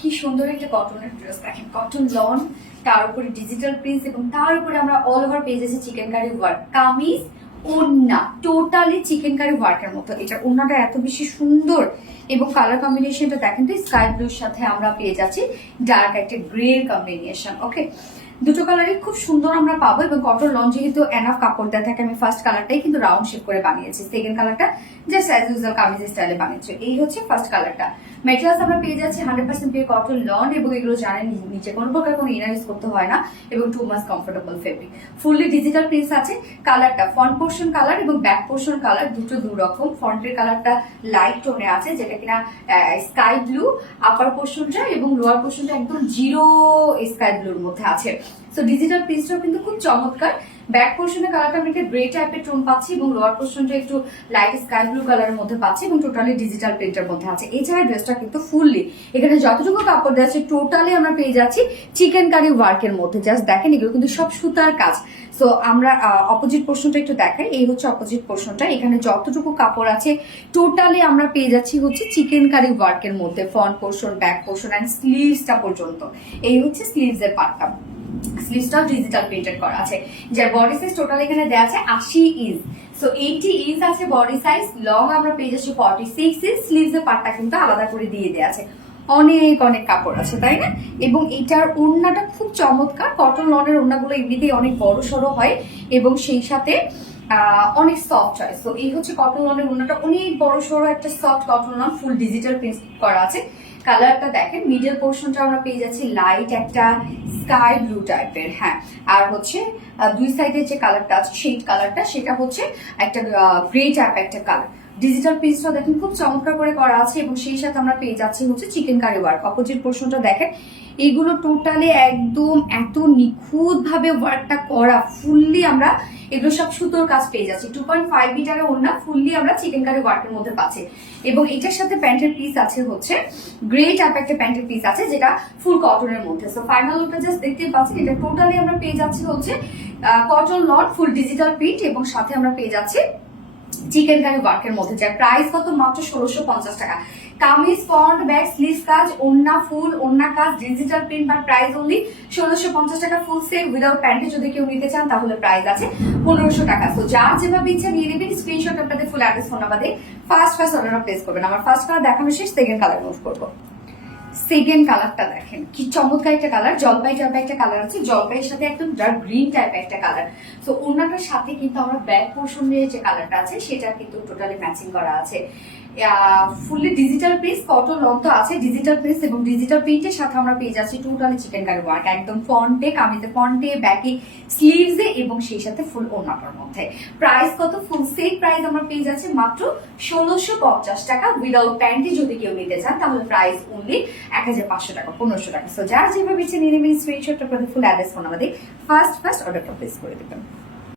কি সুন্দর একটা কটনের ড্রেস দেখেন, কটন লন, তার উপরে ডিজিটাল প্রিন্ট এবং তার উপরে আমরা অল ওভার পেয়ে যাচ্ছি চিকেন কারি ওয়ার্ক। কামিজ ওন্না টোটালি চিকেন কারি ওয়ার্কের মতো। এটা ওন্নাটা এত বেশি সুন্দর এবং কালার কম্বিনেশনটা দেখেন তো, স্কাই ব্লুর সাথে আমরা পেয়ে যাচ্ছি ডার্ক একটা গ্রে কম্বিনেশন। ওকে, দুটো কালারই খুব সুন্দর আমরা পাবো এবং কটন লন যেহেতু এনাফ কাপড় দেওয়া থাকে, আমি ফার্স্ট কালারটাই কিন্তু রাউন্ড শেপ করে বানিয়েছি, সেকেন্ড কালারটা জাস্ট অ্যাজ ইউজুয়াল কামিজ স্টাইলে বানিয়েছি। এই হচ্ছে ফার্স্ট কালারটা। মেটেরিয়ালস আমরা পেয়ে যাচ্ছি 100% পিওর কটন লন এবং এগুলো জানেন নিচে কোনো প্রকার কোনো ইনার ইউজ করতে হয় না এবং 2 মাস comfortable fabric. Fully digital prints আছে। কালারটা ফ্রন্ট পোর্শন কালার এবং ব্যাক পোর্শন কালার দুটো দু রকম। ফ্রন্টের কালারটা লাইট টোনে আছে যেটা কিনা স্কাই ব্লু, আপার পোর্শনটা এবং লোয়ার পোর্শনটা একদম জিরো স্কাই ব্লুর মধ্যে আছে। সো ডিজিটাল প্রিন্টসটাও কিন্তু খুব চমৎকার। ব্যাক পোর্শনের কালারটা আমি একটা গ্রে টাইপের টোন পাচ্ছি এবং লোয়ার পোর্শনটা একটু লাইট স্কাই ব্লু কালারের মধ্যে পাচ্ছি এবং টোটালি ডিজিটাল প্রিন্টের মধ্যে আছে। এছাড়া ড্রেসটা কিন্তু ফুললি এখানে যতটুকু কাপড় দেওয়া আছে টোটালি আমরা পেয়ে যাচ্ছি চিকেন কারি ওয়ার্কের মধ্যে। জাস্ট দেখেন এগুলো কিন্তু সব সুতার কাজ। সো আমরা অপোজিট পোর্শনটা একটু দেখাই। এই হচ্ছে অপোজিট পোর্শনটা। এখানে যতটুকু কাপড় আছে টোটালি আমরা পেয়ে যাচ্ছি হচ্ছে চিকেন কারি ওয়ার্কের মধ্যে, front portion, back portion and স্লিভসটা পর্যন্ত। এই হচ্ছে স্লিভস এর পার্টটা। স্লিভসটাও ডিজিটাল প্রিন্টেড করা আছে। যার বডি সাইজ টোটাল এখানে দেওয়া আছে 80 ইঞ্চ। সো 80 ইঞ্চ আছে বডি সাইজ। লং আমরা পেয়ে যাচ্ছি 46 ইঞ্চ। স্লিভস এর পার্টটা কিন্তু আলাদা করে দিয়ে দেওয়া আছে। অনেক অনেক কাপড় আছে, তাই না? এবং এটার ওড়নাটা খুব চমৎকার। কটন লনের ওড়নাগুলো এমনিতেই অনেক বড় সড়ো হয় এবং সেই সাথে অনেক সফট হয়। সো এই হচ্ছে কটন লনের ওড়নাটা, অনেক বড় সড়ো একটা soft cotton loan, full digital print করা আছে। কালারটা দেখেন, মিডল পোর্শনটা আমরা পেয়ে যাচ্ছি লাইট একটা স্কাই ব্লু টাইপের। হ্যাঁ, আর হচ্ছে দুই সাইডের যে কালারটা আছে সেই কালারটা সেটা হচ্ছে একটা গ্রে টাইপ একটা কালার। ডিজিটাল প্রিন্টসটা দেখেন খুব চমৎকার করে করা আছে এবং সেই সাথে আমরা পেয়ে যাচ্ছি হচ্ছে চিকেন কারি ওয়ার্ক। অপোজিট পোর্শনটা দেখেন, এগুলো টোটালি একদম এত নিখুঁত ভাবে ওয়ার্কটা করা। ফুললি আমরা এগুলো সব সুতোর কাজ পেয়ে যাচ্ছি। 2.5 মিটারের ওড়না, ফুললি আমরা চিকেন কারি ওয়ার্কের মধ্যে পাচ্ছি এবং এটার সাথে প্যান্টের পিস আছে হচ্ছে গ্রে টাইপ একটা প্যান্টের পিস আছে যেটা ফুল কটনের মধ্যে। সো ফাইনাল লুকটা জাস্ট দেখতে পাচ্ছি। এটা টোটালি আমরা পেয়ে যাচ্ছি হচ্ছে cotton loan, full digital print এবং সাথে আমরা পেয়ে যাচ্ছি চিকেন কারি ওয়ার্কের মধ্যে। যার প্রাইস কত? মাত্র 1650 টাকা। কামিজ, ফ্রন্ট, ব্যাক, স্লিভস কাজ, ওন্না ফুল, ওন্না কাজ, ডিজিটাল প্রিন্ট, বা প্রাইস অনলি 1650 টাকা ফুল সেট উইদাউট প্যান্টে। যদি কেউ নিতে চান তাহলে প্রাইস আছে 1500 টাকা। তো যার যেভাবে ইচ্ছা নিয়ে নেবেন। স্ক্রিনশট আপনাদের ফুল অ্যাড্রেস ফোন নাম্বার দিয়ে ফার্স্ট অর্ডার প্লেস করবেন। আমার ফার্স্ট কালার দেখানো শেষ, সেকেন্ড কালার মুভ করবো। সেকেন্ড কালারটা দেখেন কি চমৎকার একটা কালার, জলপাই টাইপের একটা কালার আছে, জলপাইয়ের সাথে একদম ডার্ক গ্রিন টাইপের একটা কালার। তো ওনাটার সাথে কিন্তু আমরা ব্যাক পোর্শনের যে কালারটা আছে সেটা কিন্তু টোটালি ম্যাচিং করা আছে। Fully digital print, cotton long তো আছে ডিজিটাল প্রিন্ট এবং ডিজিটাল প্রিন্টের সাথে আমরা পেয়ে যাচ্ছি টোটালি চিকেন কারি ওয়ার্ক একদম ফ্রন্টে, কামিজে ফ্রন্টে, ব্যাকে, স্লিভসে এবং সেই সাথে ফুল ওনাটার মধ্যে। প্রাইস কত? ফুল সেট প্রাইস আমরা পেয়ে যাচ্ছি মাত্র 1650 টাকা উইদাউট প্যান্টে। যদি কেউ নিতে চান তাহলে প্রাইস অনলি 1500 টাকা, 1500 টাকা। সো যার যেভাবে ইচ্ছে নিয়ে নেবেন। স্ক্রিনশটটা প্রতি ফুল অ্যাড্রেস ফোন আমাদের ফার্স্ট অর্ডারটা প্লেস করে দেবেন।